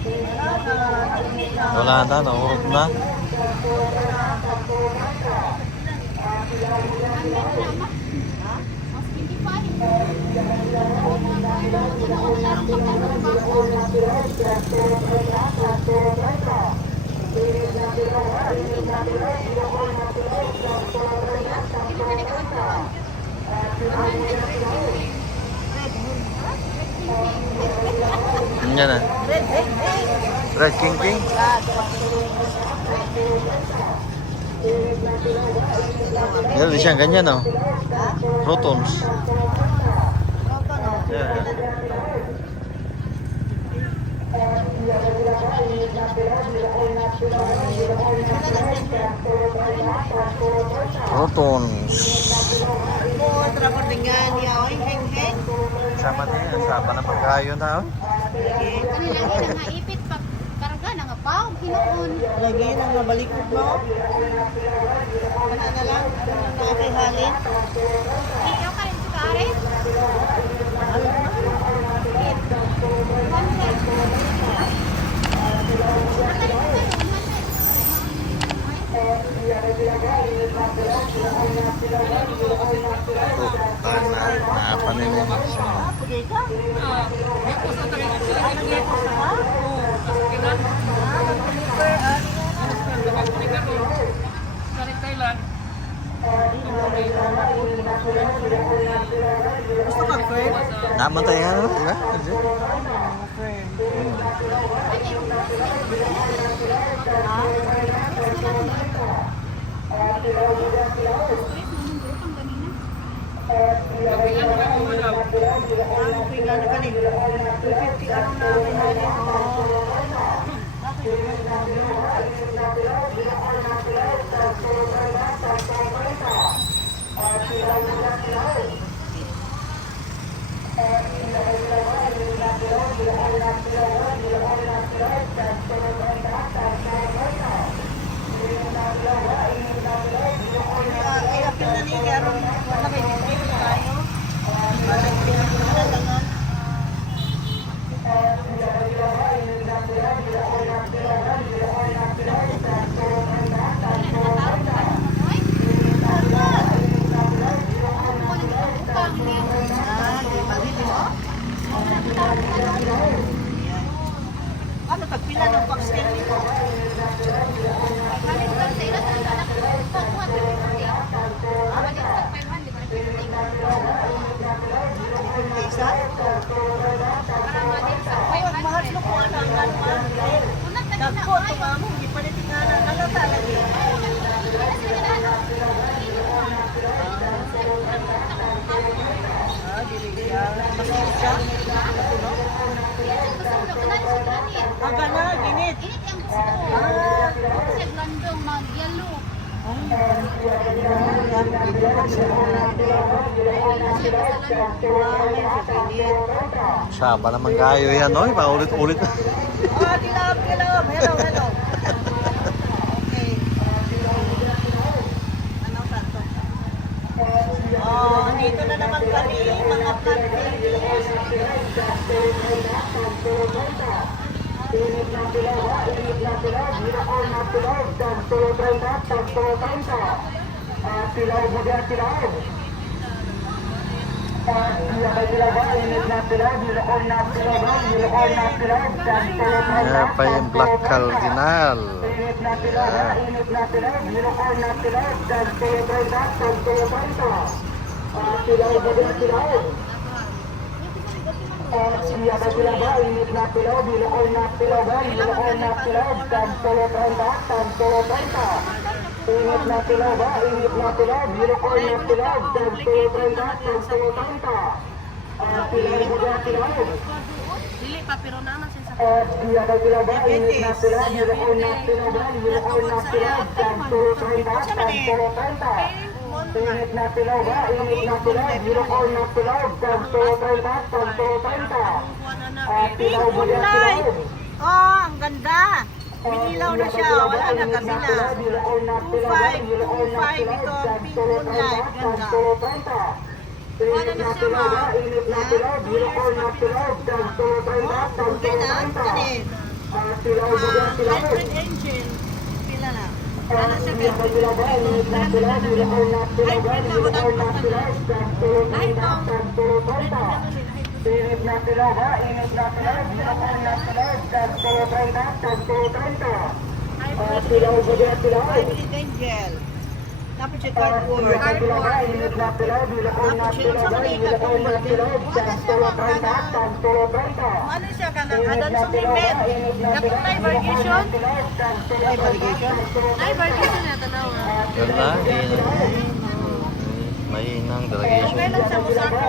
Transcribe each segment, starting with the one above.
Wala na, naurog na. Yan na. Red King King. Meron din siyang ganyan, no? Protons. Yeah. Protons. Sama niya, sama na pagkayo na. Ano lagi na maipit pa karga na nga pa hinoon. Lagi nang nabalikod mo. Ano na lang, na kay halin. Ikaw ka rin si Kare? Apa nih ini? Gusto ka, friend? Naman tayo nga, di ba? Ano, tagpila ng pastel nito? Isa? Ay, mahal mo ko ang hanggang Nagpo, tumamo, hindi pa rin tingnan. Ano talaga? Masisya? Aga na, ginit. Siapa naman kayo yan, no? Paulit-ulit. Oh, dilab. Hello. Okay. Anong sakto? Oh, dito na naman kami, mga pag-babies. Apa yung Black Cardinal? Init na tilaw ba? Init na tilaw, unicorn na tilaw, tag 230, tag 230. Tilaw mo ba tilaw? Dili pa pero naman sa Iya ba tilaw ba? Init na tilaw, unicorn na tilaw ba? Unicorn na tilaw, tag 230, tag 230. Init na tilaw ba? Init na tilaw, unicorn na tilaw, tag 230, tag 230. Tilaw mo ba tilaw? Oh, ang ganda. Binilaw na siya, wala na kabila. 2.5 ito ang pink moonlight. Ganda. Wala na siya ma. Okay na, ganit. Hybrid engine. Pila na. Ano siya kaya? Hybrid na unang pagkana. Ay, ito. Init na tulog ha, init na tulog, unicorn na tulog, dan tulog 30. Tulog budya tulog. Hybrid engine. Tapos siya cardboard. Init na tulog, unicorn na tulog, unicorn na tulog, dan tulog 30. Ano siya ka ng adan sumimet? Dapat may variation? May variation? Ay, variation na tanaw. Yun na, mahinang delegation. Kailan siya mo sa ako?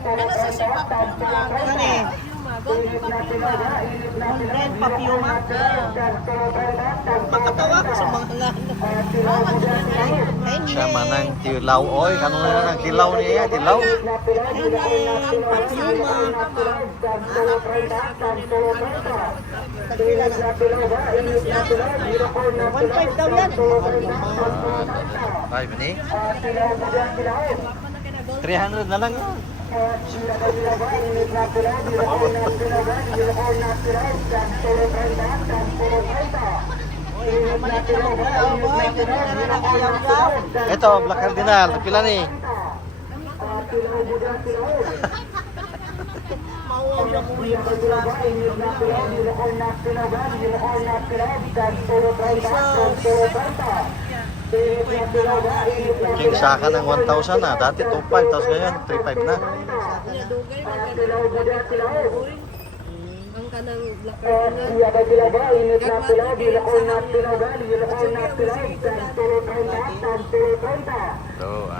Ano sa si Papuma? Ano eh? Golden Papuma. Golden Papuma. Makatawa ko sa mga lalo. Siya manang tilaw. Oy, kanong na ng tilaw niya, tilaw. Papuma. Tagpila na. 1.5 daw yan. Ay, bani? 300 na lang yun. Ito, Black Cardinal. Pila ni? King Saka ng 1,000 na. Dati 2,500. Tapos ngayon, 3,500 na. Ang kanang Black So,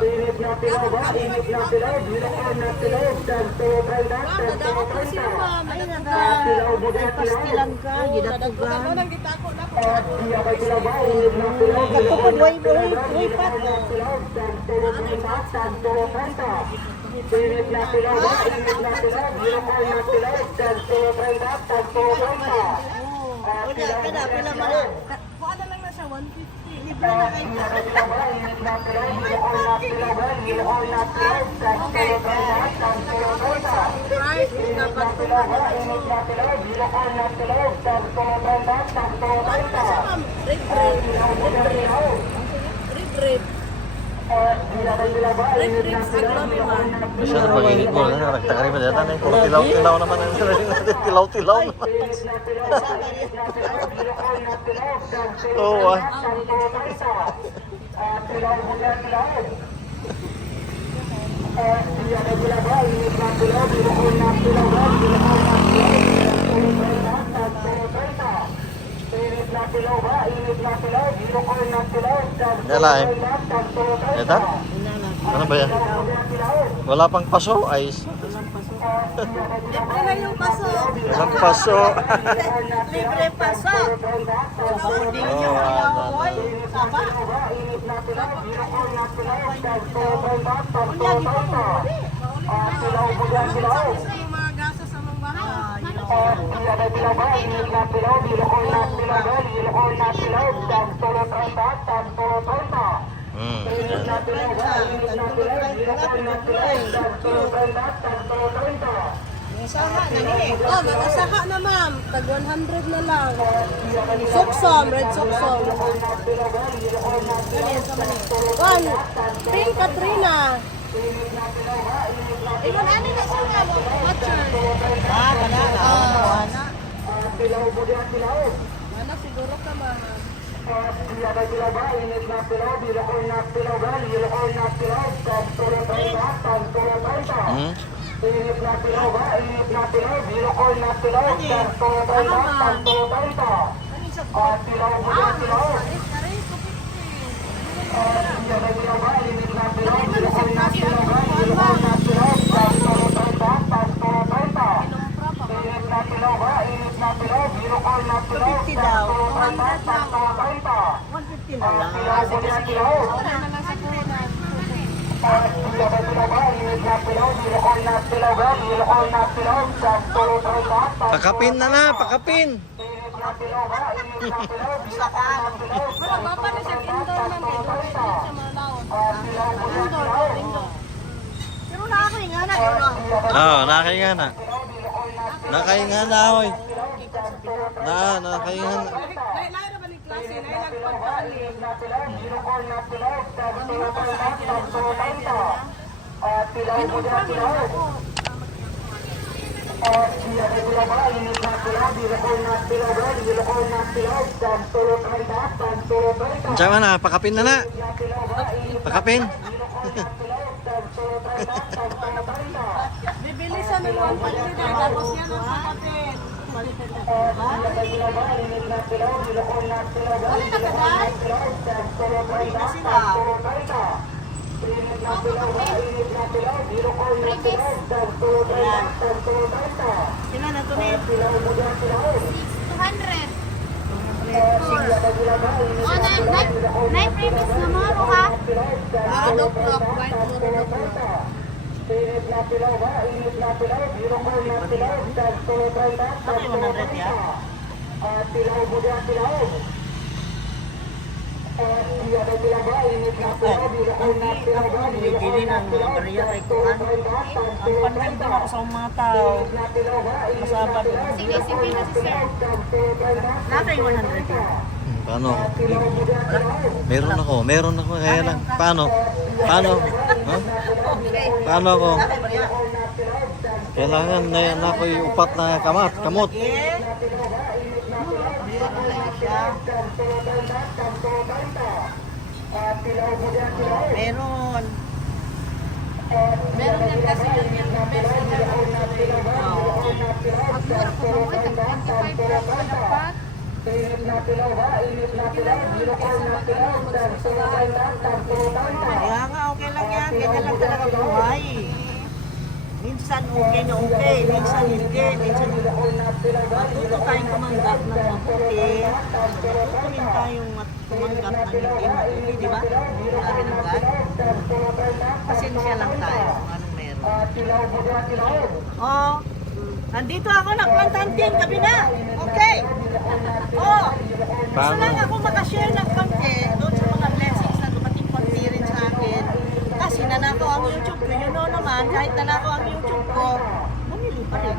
Pastilan ka, gidatugan. Nagtukod, way pat. Pila mana? Kuha na lang na siya, 150. Libre na kayo. Price, dapat Siya na pag-init mo. Nagtakari mo dyan. Tilaw-tilaw naman. Tilaw-tilaw naman. Oo ah. Nalain. Ito? Ano ba yan? Wala pang paso, ice. Libre yung paso. Walang paso. Libre paso. Hindi nyo kailangan saba. Mga gasa sa mga bahay. Saha na eh. Oh, mga saha na ma'am. Tag 100 na lang. Suksom, red suksom. Ganyan sa mani. One, Pink Katrina. Iwan ano na sa mga watcher. Kana. Mana siguro ka ma'am. Hmm? Pakapin na na, pakapin. Wala ba na siya indoor man kay doon sa mga laon. Indoor. Pero nakakahinga na. Oo, nakahinga na. Ako Nakaingan na, oy. Nakaingan na. Lain na ba ni klase? Lain lang pagpalit. Diyan na, pakapin na na. Pakapin. Bibili sa mga palit na tapos yan ang kapatid. Wala na kagal? Kasi nga, Previous. sila na to net. 200. Oh, nine previous na mo, ha? Dok, white dok. Ano yung 100 yan? Bili ng bariya kay Kuhan. Ang panahon din ako sa mga tao. Masabad. Sige, sige na si sir. Naka yung 100 yan. Paano ako? Meron ako. Kaya lang. Paano? Ha? Paano ako? Naka yung bariya. Kailangan na ako'y upat na kamot. Eh? Meron. Meron yan kasi yung best seller ang Pag mura po mo, tag 25 plus pa dapat. Kaya nga, okay lang yan. Ganyan lang talaga buhay. Minsan okay na okay, minsan hindi. Minsan matuto tayong tumanggap ng mabuti. Matuto rin tayong tumanggap ng hindi mabuti, di ba? Sabi ng God. Pasensya lang tayo kung anong meron. Oh, nandito ako, nagplantantin, gabi na. Okay. Oh, gusto Paano? lang ako makashare ng konti doon sa mga blessings na dumating konti rin sa akin. Kasi nanako ang YouTube ko, you know naman, kahit nanako ang YouTube ko, bumili pa rin.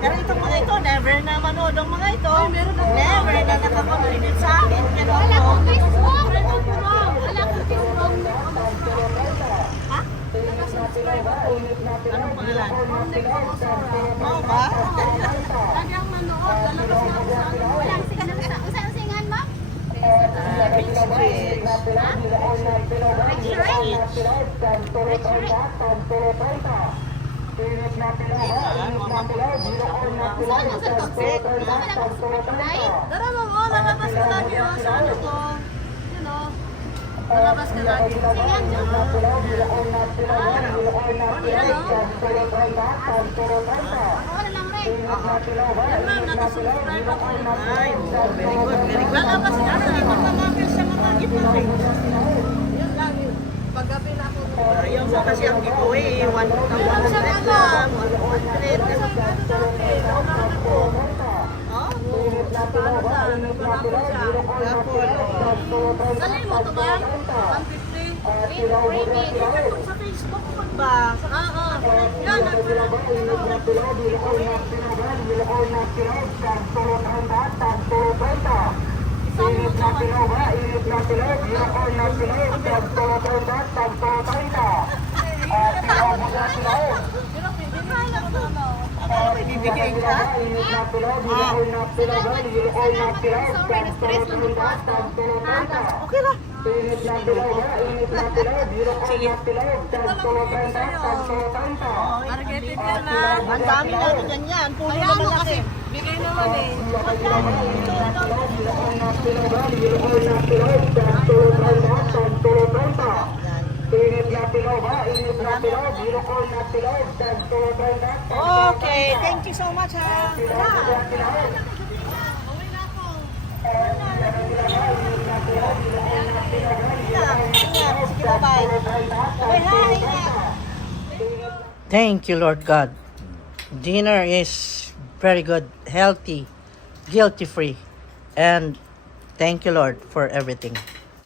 Pero itong mga ito, never na manood ang mga ito. Never na nakakontribute sa akin. Pero Wala ako, akong Facebook. Wala akong Facebook. ha? Anong pangalan? Oo ba? Lagi ang manood. Lalabas na ako sa ano. Walang siganan sa... Usang singan, ma'am? Rich Rich. Ha? Rich Rich? Rich Rich? Saan ang sa toxic? Saan ang toxic? Ay? Tara ma'am, oh, lalabas ka lagi oh, sa ano to. Yun oh. Lalabas ka lagi. Singan, Diyos. Ako wala lang rin. Yan ma'am, nakasubscribe ako. Ay, oh, very good, very good. Lalabas ka Ano naman mga bills sa mga giveaway? Yun lang yun. Paggabi na ako. Ayaw mo kasi ang giveaway, 100 lang, 100. Oh? Dalhin mo to ba? 150? Kung sa Facebook mo ba? Oo. Yan, nagpapalala ko na. Akala may bibigay ka? Sorry, na-stress lang ito. Okay lang. Sige. Targeted ka na. Ang dami natin ganyan. Puno Kaya naman mo kasi. kasi, bigay naman eh. Okay, thank you so much ha. Uwi na ako. Sige, bye-bye. Okay, hi. Thank you, Lord God. Dinner is very good, healthy, guilty-free, and thank you, Lord, for everything.